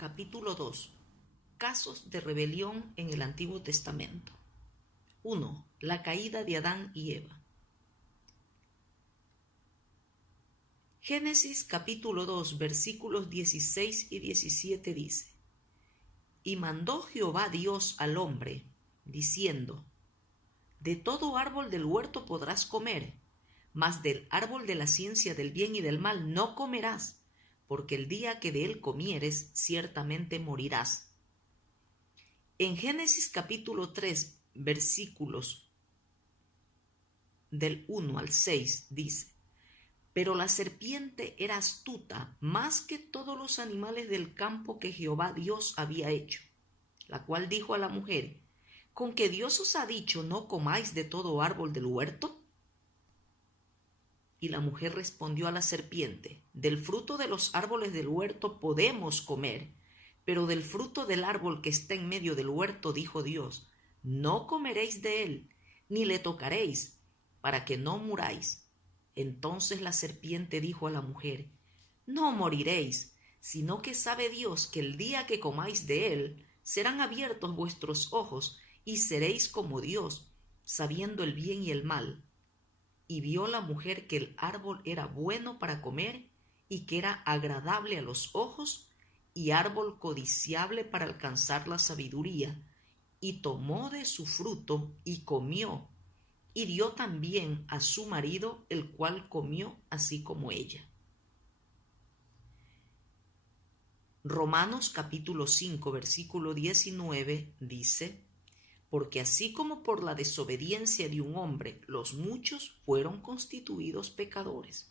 Capítulo 2. Casos de rebelión en el Antiguo Testamento. 1. La caída de Adán y Eva. Génesis capítulo 2, versículos 16 y 17 dice: Y mandó Jehová Dios al hombre, diciendo: De todo árbol del huerto podrás comer, mas del árbol de la ciencia del bien y del mal no comerás, porque el día que de él comieres, ciertamente morirás. En Génesis capítulo 3, versículos del 1 al 6 dice: Pero la serpiente era astuta más que todos los animales del campo que Jehová Dios había hecho, la cual dijo a la mujer: ¿Con que Dios os ha dicho no comáis de todo árbol del huerto? Y la mujer respondió a la serpiente: Del fruto de los árboles del huerto podemos comer, pero del fruto del árbol que está en medio del huerto, dijo Dios: No comeréis de él, ni le tocaréis, para que no muráis. Entonces la serpiente dijo a la mujer: No moriréis, sino que sabe Dios que el día que comáis de él, serán abiertos vuestros ojos, y seréis como Dios, sabiendo el bien y el mal. Y vio la mujer que el árbol era bueno para comer, y que era agradable a los ojos, y árbol codiciable para alcanzar la sabiduría, y tomó de su fruto, y comió, y dio también a su marido, el cual comió así como ella. Romanos capítulo 5, versículo 19 dice: Porque así como por la desobediencia de un hombre los muchos fueron constituidos pecadores.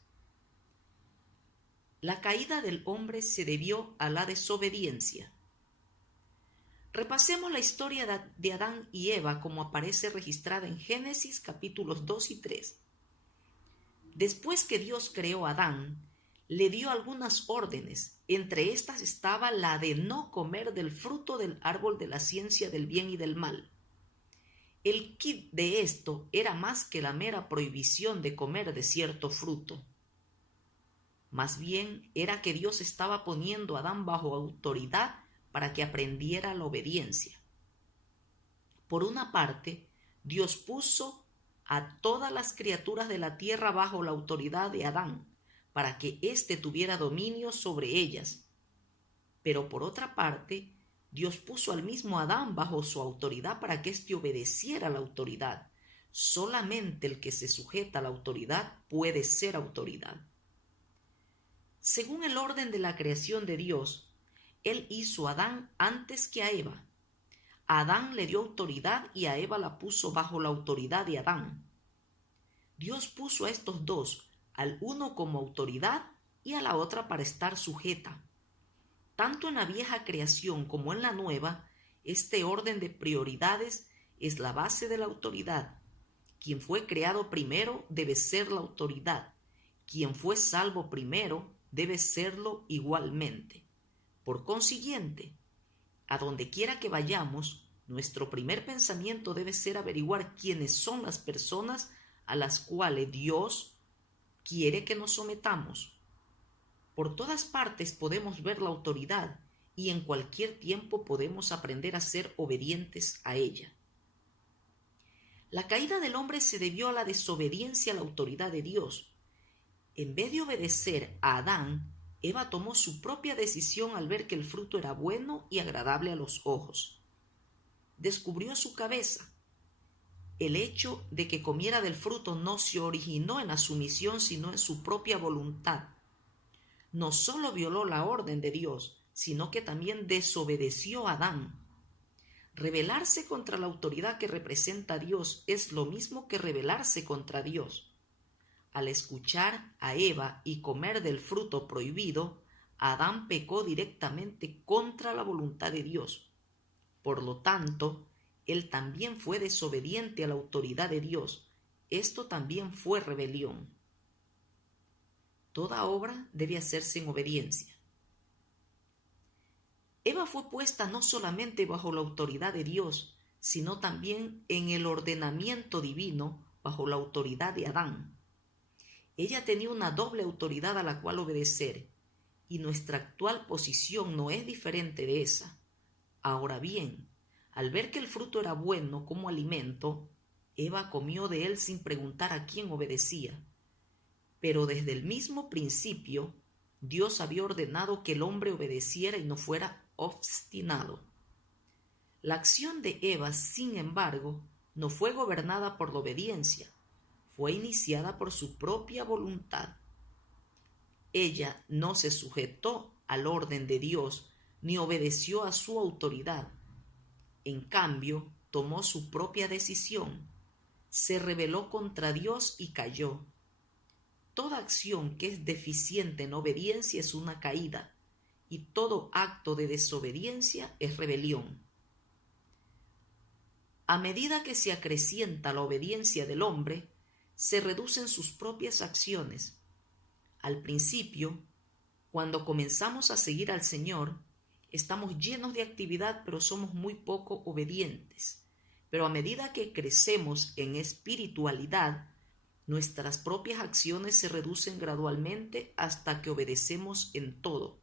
La caída del hombre se debió a la desobediencia. Repasemos la historia de Adán y Eva como aparece registrada en Génesis capítulos 2 y 3. Después que Dios creó a Adán, le dio algunas órdenes. Entre estas estaba la de no comer del fruto del árbol de la ciencia del bien y del mal. El quid de esto era más que la mera prohibición de comer de cierto fruto. Más bien era que Dios estaba poniendo a Adán bajo autoridad para que aprendiera la obediencia. Por una parte, Dios puso a todas las criaturas de la tierra bajo la autoridad de Adán, para que éste tuviera dominio sobre ellas. Pero por otra parte, Dios puso al mismo Adán bajo su autoridad para que éste obedeciera la autoridad. Solamente el que se sujeta a la autoridad puede ser autoridad. Según el orden de la creación de Dios, Él hizo a Adán antes que a Eva. A Adán le dio autoridad y a Eva la puso bajo la autoridad de Adán. Dios puso a estos dos, al uno como autoridad y a la otra para estar sujeta. Tanto en la vieja creación como en la nueva, este orden de prioridades es la base de la autoridad. Quien fue creado primero debe ser la autoridad. Quien fue salvo primero debe serlo igualmente. Por consiguiente, a donde quiera que vayamos, nuestro primer pensamiento debe ser averiguar quiénes son las personas a las cuales Dios quiere que nos sometamos. Por todas partes podemos ver la autoridad y en cualquier tiempo podemos aprender a ser obedientes a ella. La caída del hombre se debió a la desobediencia a la autoridad de Dios. En vez de obedecer a Adán, Eva tomó su propia decisión al ver que el fruto era bueno y agradable a los ojos. Descubrió su cabeza. El hecho de que comiera del fruto no se originó en la sumisión, sino en su propia voluntad. No solo violó la orden de Dios, sino que también desobedeció a Adán. Rebelarse contra la autoridad que representa a Dios es lo mismo que rebelarse contra Dios. Al escuchar a Eva y comer del fruto prohibido, Adán pecó directamente contra la voluntad de Dios. Por lo tanto, él también fue desobediente a la autoridad de Dios. Esto también fue rebelión. Toda obra debe hacerse en obediencia. Eva fue puesta no solamente bajo la autoridad de Dios, sino también en el ordenamiento divino bajo la autoridad de Adán. Ella tenía una doble autoridad a la cual obedecer, y nuestra actual posición no es diferente de esa. Ahora bien, al ver que el fruto era bueno como alimento, Eva comió de él sin preguntar a quién obedecía. Pero desde el mismo principio, Dios había ordenado que el hombre obedeciera y no fuera obstinado. La acción de Eva, sin embargo, no fue gobernada por la obediencia, fue iniciada por su propia voluntad. Ella no se sujetó al orden de Dios ni obedeció a su autoridad. En cambio, tomó su propia decisión, se rebeló contra Dios y cayó. Toda acción que es deficiente en obediencia es una caída, y todo acto de desobediencia es rebelión. A medida que se acrecienta la obediencia del hombre, se reducen sus propias acciones. Al principio, cuando comenzamos a seguir al Señor, estamos llenos de actividad, pero somos muy poco obedientes. Pero a medida que crecemos en espiritualidad, nuestras propias acciones se reducen gradualmente hasta que obedecemos en todo.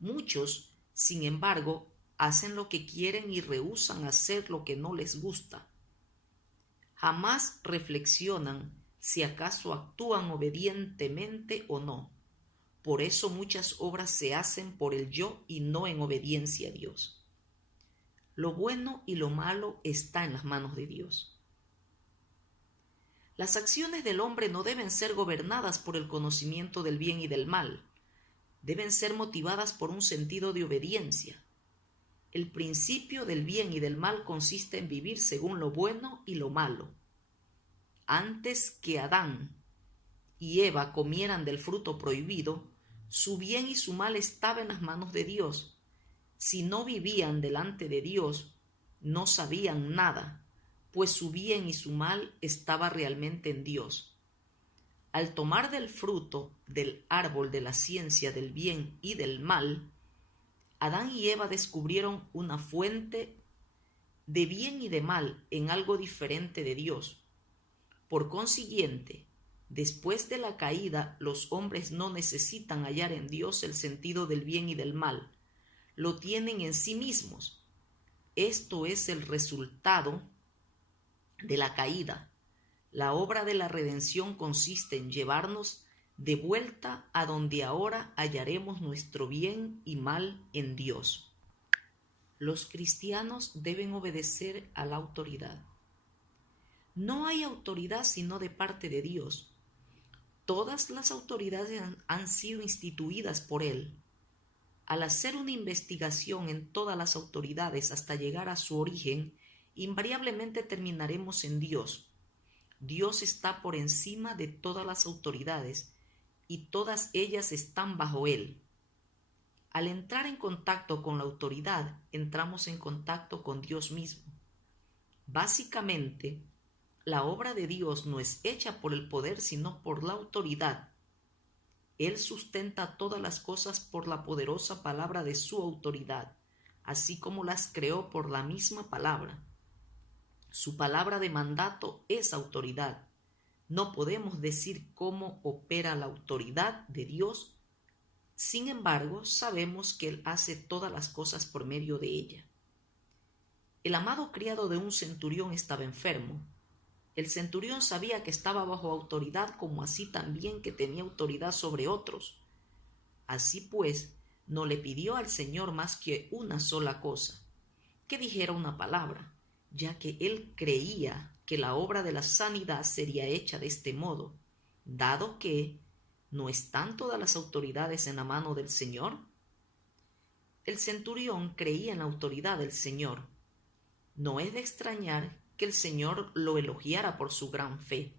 Muchos, sin embargo, hacen lo que quieren y rehúsan hacer lo que no les gusta. Jamás reflexionan si acaso actúan obedientemente o no. Por eso muchas obras se hacen por el yo y no en obediencia a Dios. Lo bueno y lo malo está en las manos de Dios. Las acciones del hombre no deben ser gobernadas por el conocimiento del bien y del mal. Deben ser motivadas por un sentido de obediencia. El principio del bien y del mal consiste en vivir según lo bueno y lo malo. Antes que Adán y Eva comieran del fruto prohibido, su bien y su mal estaba en las manos de Dios. Si no vivían delante de Dios, no sabían nada, pues su bien y su mal estaba realmente en Dios. Al tomar del fruto del árbol de la ciencia del bien y del mal, Adán y Eva descubrieron una fuente de bien y de mal en algo diferente de Dios. Por consiguiente, después de la caída, los hombres no necesitan hallar en Dios el sentido del bien y del mal. Lo tienen en sí mismos. Esto es el resultado de la caída. La obra de la redención consiste en llevarnos de vuelta a donde ahora hallaremos nuestro bien y mal en Dios. Los cristianos deben obedecer a la autoridad. No hay autoridad sino de parte de Dios. Todas las autoridades han sido instituidas por Él. Al hacer una investigación en todas las autoridades hasta llegar a su origen, invariablemente terminaremos en Dios. Dios está por encima de todas las autoridades y todas ellas están bajo Él. Al entrar en contacto con la autoridad, entramos en contacto con Dios mismo. Básicamente, la obra de Dios no es hecha por el poder, sino por la autoridad. Él sustenta todas las cosas por la poderosa palabra de su autoridad, así como las creó por la misma palabra. Su palabra de mandato es autoridad. No podemos decir cómo opera la autoridad de Dios. Sin embargo, sabemos que Él hace todas las cosas por medio de ella. El amado criado de un centurión estaba enfermo. El centurión sabía que estaba bajo autoridad, como así también que tenía autoridad sobre otros. Así pues, no le pidió al Señor más que una sola cosa, que dijera una palabra, ya que él creía que la obra de la sanidad sería hecha de este modo, dado que ¿no están todas las autoridades en la mano del Señor? El centurión creía en la autoridad del Señor. No es de extrañar que el Señor lo elogiara por su gran fe.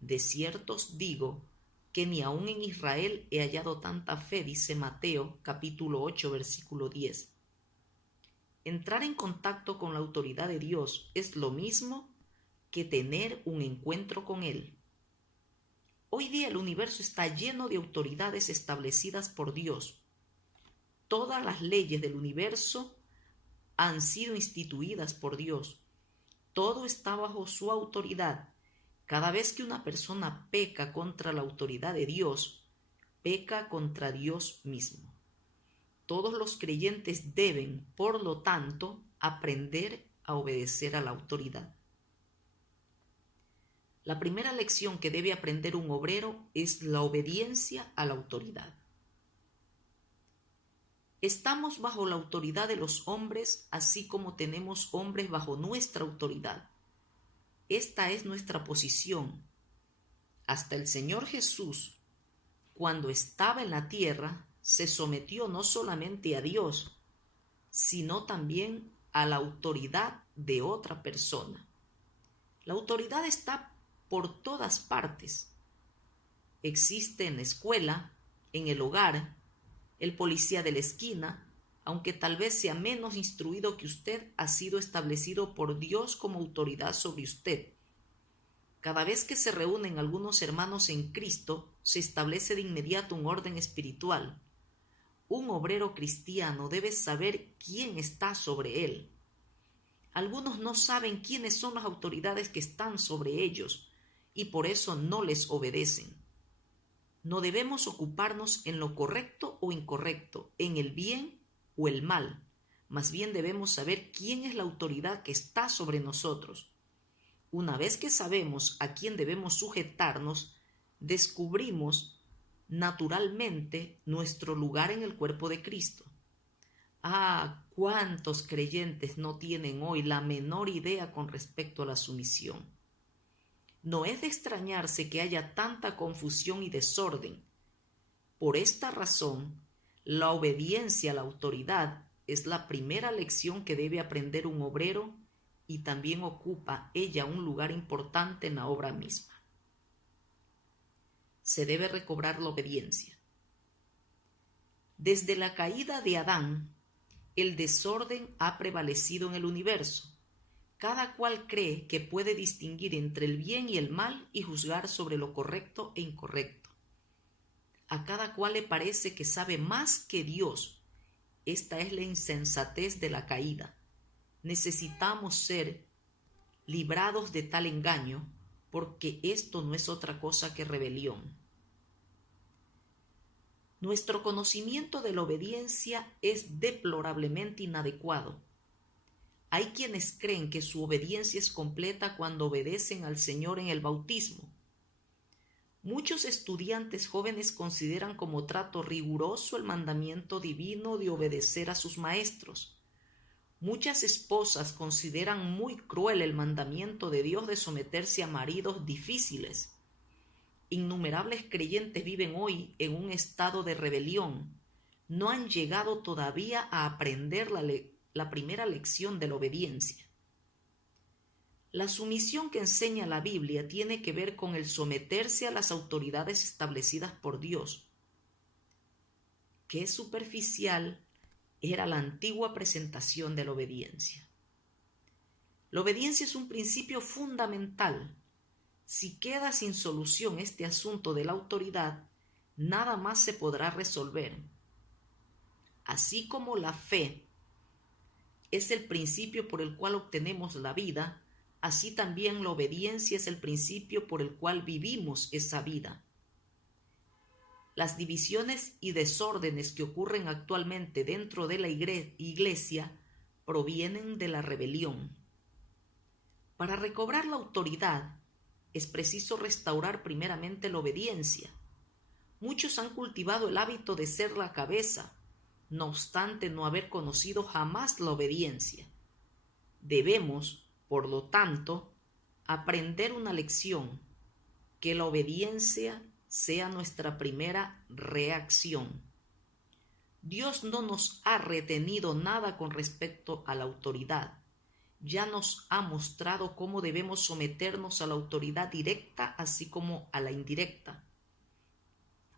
De cierto os digo que ni aun en Israel he hallado tanta fe, dice Mateo capítulo 8 versículo 10. Entrar en contacto con la autoridad de Dios es lo mismo que tener un encuentro con Él. Hoy día el universo está lleno de autoridades establecidas por Dios. Todas las leyes del universo han sido instituidas por Dios. Todo está bajo su autoridad. Cada vez que una persona peca contra la autoridad de Dios, peca contra Dios mismo. Todos los creyentes deben, por lo tanto, aprender a obedecer a la autoridad. La primera lección que debe aprender un obrero es la obediencia a la autoridad. Estamos bajo la autoridad de los hombres, así como tenemos hombres bajo nuestra autoridad. Esta es nuestra posición. Hasta el Señor Jesús, cuando estaba en la tierra, se sometió no solamente a Dios, sino también a la autoridad de otra persona. La autoridad está por todas partes. Existe en la escuela, en el hogar, el policía de la esquina, aunque tal vez sea menos instruido que usted, ha sido establecido por Dios como autoridad sobre usted. Cada vez que se reúnen algunos hermanos en Cristo, se establece de inmediato un orden espiritual. Un obrero cristiano debe saber quién está sobre él. Algunos no saben quiénes son las autoridades que están sobre ellos y por eso no les obedecen. No debemos ocuparnos en lo correcto o incorrecto, en el bien o el mal. Más bien debemos saber quién es la autoridad que está sobre nosotros. Una vez que sabemos a quién debemos sujetarnos, descubrimos naturalmente nuestro lugar en el cuerpo de Cristo. ¿Cuántos creyentes no tienen hoy la menor idea con respecto a la sumisión? No es de extrañarse que haya tanta confusión y desorden. Por esta razón, la obediencia a la autoridad es la primera lección que debe aprender un obrero y también ocupa ella un lugar importante en la obra misma. Se debe recobrar la obediencia. Desde la caída de Adán, el desorden ha prevalecido en el universo. Cada cual cree que puede distinguir entre el bien y el mal y juzgar sobre lo correcto e incorrecto. A cada cual le parece que sabe más que Dios. Esta es la insensatez de la caída. Necesitamos ser librados de tal engaño, porque esto no es otra cosa que rebelión. Nuestro conocimiento de la obediencia es deplorablemente inadecuado. Hay quienes creen que su obediencia es completa cuando obedecen al Señor en el bautismo. Muchos estudiantes jóvenes consideran como trato riguroso el mandamiento divino de obedecer a sus maestros. Muchas esposas consideran muy cruel el mandamiento de Dios de someterse a maridos difíciles. Innumerables creyentes viven hoy en un estado de rebelión. No han llegado todavía a aprender la primera lección de la obediencia. La sumisión que enseña la Biblia tiene que ver con el someterse a las autoridades establecidas por Dios. Qué superficial era la antigua presentación de la obediencia. La obediencia es un principio fundamental. Si queda sin solución este asunto de la autoridad, nada más se podrá resolver. Así como la fe es el principio por el cual obtenemos la vida, así también la obediencia es el principio por el cual vivimos esa vida. Las divisiones y desórdenes que ocurren actualmente dentro de la iglesia provienen de la rebelión. Para recobrar la autoridad, es preciso restaurar primeramente la obediencia. Muchos han cultivado el hábito de ser la cabeza, no obstante no haber conocido jamás la obediencia. Debemos, por lo tanto, aprender una lección, que la obediencia sea nuestra primera reacción. Dios no nos ha retenido nada con respecto a la autoridad. Ya nos ha mostrado cómo debemos someternos a la autoridad directa así como a la indirecta.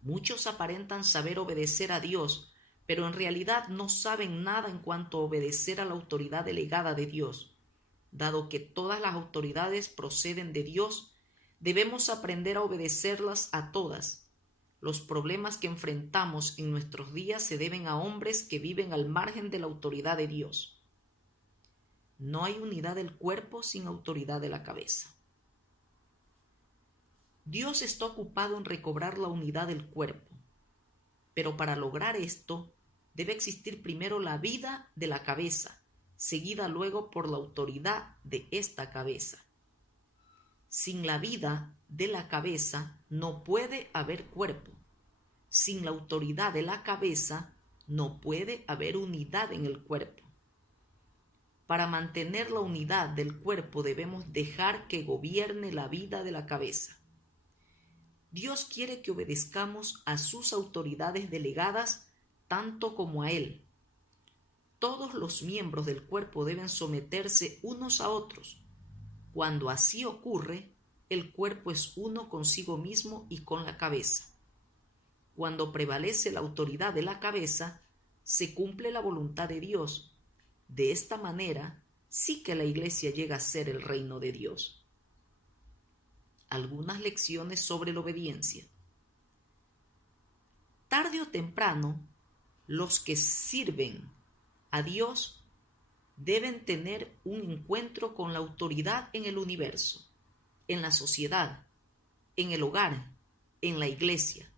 Muchos aparentan saber obedecer a Dios, pero en realidad no saben nada en cuanto a obedecer a la autoridad delegada de Dios. Dado que todas las autoridades proceden de Dios, debemos aprender a obedecerlas a todas. Los problemas que enfrentamos en nuestros días se deben a hombres que viven al margen de la autoridad de Dios. No hay unidad del cuerpo sin autoridad de la cabeza. Dios está ocupado en recobrar la unidad del cuerpo. Pero para lograr esto, debe existir primero la vida de la cabeza, seguida luego por la autoridad de esta cabeza. Sin la vida de la cabeza no puede haber cuerpo. Sin la autoridad de la cabeza no puede haber unidad en el cuerpo. Para mantener la unidad del cuerpo debemos dejar que gobierne la vida de la cabeza. Dios quiere que obedezcamos a sus autoridades delegadas tanto como a Él. Todos los miembros del cuerpo deben someterse unos a otros. Cuando así ocurre, el cuerpo es uno consigo mismo y con la cabeza. Cuando prevalece la autoridad de la cabeza, se cumple la voluntad de Dios. De esta manera, sí que la Iglesia llega a ser el reino de Dios. Algunas lecciones sobre la obediencia. Tarde o temprano, los que sirven a Dios deben tener un encuentro con la autoridad en el universo, en la sociedad, en el hogar, en la iglesia.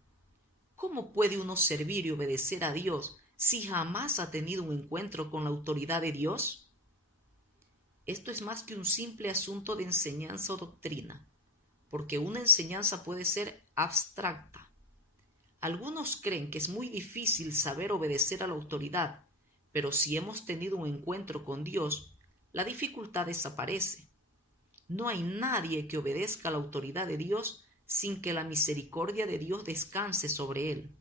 ¿Cómo puede uno servir y obedecer a Dios si jamás ha tenido un encuentro con la autoridad de Dios? Esto es más que un simple asunto de enseñanza o doctrina, porque una enseñanza puede ser abstracta. Algunos creen que es muy difícil saber obedecer a la autoridad, pero si hemos tenido un encuentro con Dios, la dificultad desaparece. No hay nadie que obedezca a la autoridad de Dios sin que la misericordia de Dios descanse sobre él.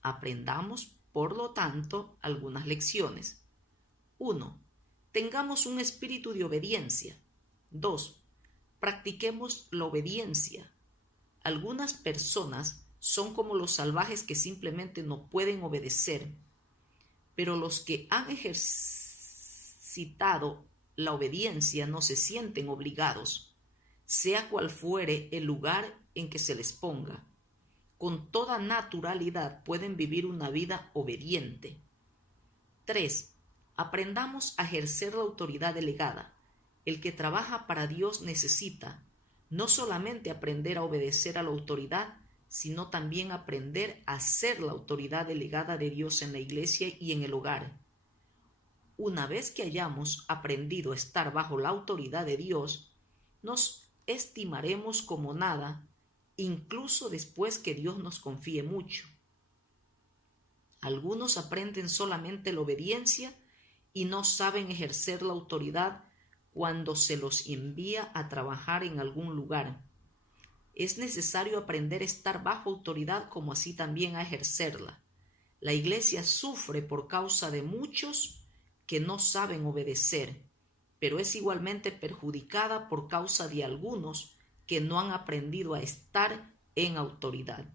Aprendamos, por lo tanto, algunas lecciones. 1. Tengamos un espíritu de obediencia. 2. Practiquemos la obediencia. Algunas personas son como los salvajes que simplemente no pueden obedecer, pero los que han ejercitado la obediencia no se sienten obligados, sea cual fuere el lugar en que se les ponga. Con toda naturalidad pueden vivir una vida obediente. 3. Aprendamos a ejercer la autoridad delegada. El que trabaja para Dios necesita no solamente aprender a obedecer a la autoridad, sino también aprender a ser la autoridad delegada de Dios en la iglesia y en el hogar. Una vez que hayamos aprendido a estar bajo la autoridad de Dios, nos estimaremos como nada, incluso después que Dios nos confíe mucho. Algunos aprenden solamente la obediencia y no saben ejercer la autoridad cuando se los envía a trabajar en algún lugar. Es necesario aprender a estar bajo autoridad como así también a ejercerla. La Iglesia sufre por causa de muchos que no saben obedecer, pero es igualmente perjudicada por causa de algunos que no han aprendido a estar en autoridad.